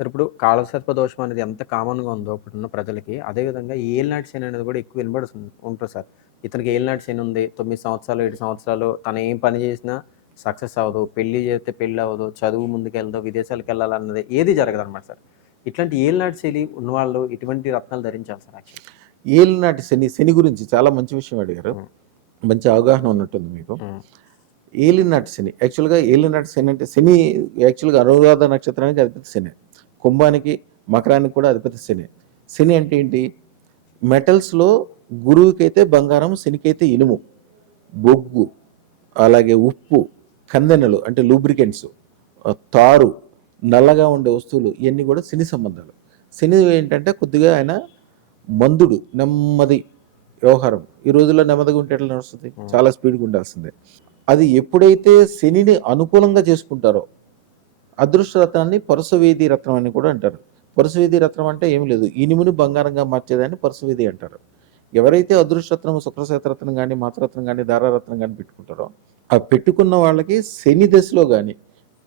Sir ఇప్పుడు కాలసర్ప దోషం అనేది ఎంత కామన్‌గా ఉందో ఇప్పుడున్న ప్రజలకి, అదే విధంగా ఈ ఏలినాటి శని అనేది కూడా ఎక్కువ ఉంటది సార్. ఇతనికి ఏలినాటి శని ఉంది. 9 సంవత్సరాలు, 7 సంవత్సరాలు తను ఏం పని చేసినా సక్సెస్ అవ్వదు. పెళ్లి చేస్తే పెళ్లి అవ్వదు. చదువు ముందుకెళ్ళదు. విదేశాలకెళ్ళాలన్నది ఏది జరగదనమాట సార్. ఇట్లాంటి ఏలినాటి శని ఉన్నవాళ్ళు ఇటువంటి రత్నాలు ధరించాలి సార్ యాక్చువల్లీ. ఏలినాటి శని గురించి చాలా మంచి విషయం అడిగారు. మంచి అవగాహన ఉన్నట్టుంది మీకు. ఏలినాటి శని యాక్చువల్గా ఏలినాటి శని అంటే శని యాక్చువల్గా అనురాధ నక్షత్రానికి అధిపతి శని, కుంభానికి మకరానికి కూడా అధిపతి శని. శని అంటే ఏంటి? మెటల్స్లో గురువుకైతే బంగారం, శనికైతే ఇనుము, బొగ్గు, అలాగే ఉప్పు, కందెనలు అంటే లూబ్రికెంట్స్, తారు, నల్లగా ఉండే వస్తువులు ఇవన్నీ కూడా శని సంబంధాలు. శని ఏంటంటే కొద్దిగా ఆయన మందుడు, నెమ్మది వ్యవహారం. ఈ రోజుల్లో నెమ్మదిగా ఉంటే ఎట్లా నడుస్తుంది? చాలా స్పీడ్గా ఉండాల్సిందే. అది ఎప్పుడైతే శనిని అనుకూలంగా చేసుకుంటారో, అదృష్ట రత్నాన్ని పరుసవేది రత్నం అని కూడా అంటారు. పరుసవేది రత్నం అంటే ఏమి లేదు, ఇనుముని బంగారంగా మార్చేదాన్ని పరుసవేది అంటారు. ఎవరైతే అదృష్టరత్నం, శుక్రశేతరత్నం కానీ, మాతరత్నం కానీ, దారారత్నం కానీ పెట్టుకుంటారో, ఆ పెట్టుకున్న వాళ్ళకి శని దశలో కానీ,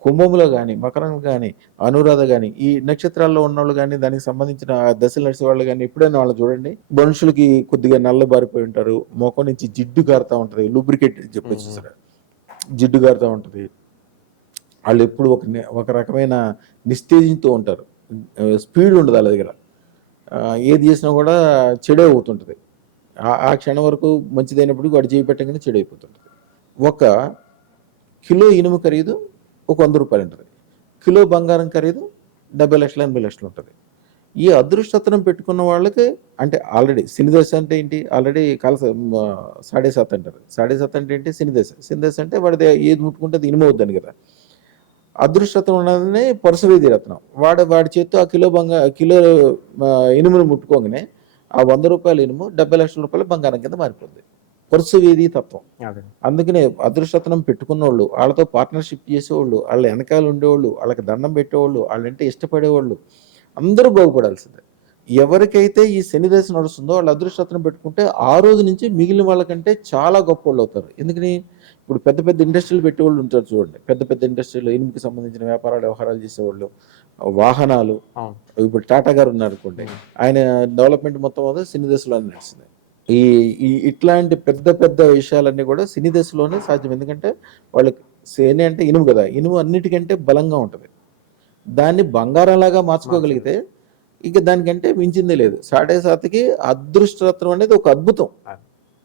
కుంభంలో కానీ, మకరం కానీ, అనురాధ కానీ, ఈ నక్షత్రాల్లో ఉన్నవాళ్ళు కానీ, దానికి సంబంధించిన దశలు నడిచే వాళ్ళు కానీ ఎప్పుడైనా వాళ్ళు చూడండి, మనుషులకి కొద్దిగా నల్ల బారిపోయి ఉంటారు, ముఖం నుంచి జిడ్డు కారుతూ ఉంటుంది, లూబ్రికేట్ చెప్పొచ్చు సరే, జిడ్డు కారుతూ ఉంటుంది. వాళ్ళు ఎప్పుడు ఒక రకమైన నిస్తేజంతో ఉంటారు. స్పీడ్ ఉండదు వాళ్ళ దగ్గర. ఏది చేసినా కూడా చెడు అవుతుంటుంది. ఆ క్షణం వరకు మంచిదైనప్పుడు వాడు చేయి పెట్టగానే చెడు అయిపోతుంటుంది. ఒక కిలో ఇనుము ఖరీదు ఒక 100 రూపాయలు ఉంటుంది. కిలో బంగారం ఖరీదు 70 లక్షలు 80 లక్షలు ఉంటుంది. ఈ అదృష్టరత్నం పెట్టుకున్న వాళ్ళకి అంటే ఆల్రెడీ శనిదశ అంటే ఏంటి? ఆల్రెడీ సాడే సాత్ అంటారు. సాడే సాత్ అంటే ఏంటి? శనిదశ. శనిదశ అంటే వాడిది ఏది ముట్టుకుంటే అది ఇనుము అవుద్దని కదా. అదృష్టరత్నం ఉన్నదని పరుసవేది రత్నం. వాడి చేత్తో ఆ కిలో ఇనుమును ముట్టుకోగానే ఆ 100 రూపాయల ఇనుము 70 లక్షల రూపాయల బంగారం కింద మారిపోద్ది. పరుసవేది తత్వం. అందుకనే అదృష్టరత్నం పెట్టుకున్న వాళ్ళు, వాళ్ళతో పార్ట్నర్షిప్ చేసేవాళ్ళు, వాళ్ళ వెనకాల ఉండేవాళ్ళు, వాళ్ళకి దండం పెట్టేవాళ్ళు, వాళ్ళంటే ఇష్టపడేవాళ్ళు అందరూ బాగుపడాల్సిందే. ఎవరికైతే ఈ శని దశ నడుస్తుందో వాళ్ళు అదృష్టరత్నం పెట్టుకుంటే ఆ రోజు నుంచి మిగిలిన వాళ్ళకంటే చాలా గొప్ప వాళ్ళు అవుతారు. ఎందుకని? ఇప్పుడు పెద్ద పెద్ద ఇండస్ట్రీలు పెట్టేవాళ్ళు ఉంటారు చూడండి. పెద్ద పెద్ద ఇండస్ట్రీలు, ఇనుముకి సంబంధించిన వ్యవహారాలు చేసేవాళ్ళు, వాహనాలు. ఇప్పుడు టాటా గారు ఉన్నారు అనుకోండి, ఆయన డెవలప్మెంట్ మొత్తం అదే శని దశలోనే నడుస్తుంది. ఇట్లాంటి పెద్ద పెద్ద విషయాలన్నీ కూడా శని దశలోనే సాధ్యం. ఎందుకంటే వాళ్ళకి శని అంటే ఇనుము కదా, ఇనుము అన్నిటికంటే బలంగా ఉంటుంది. దాన్ని బంగారంలాగా మార్చుకోగలిగితే ఇక దానికంటే మించిందే లేదు. సాడే సాత్కి అదృష్టరత్నం అనేది ఒక అద్భుతం.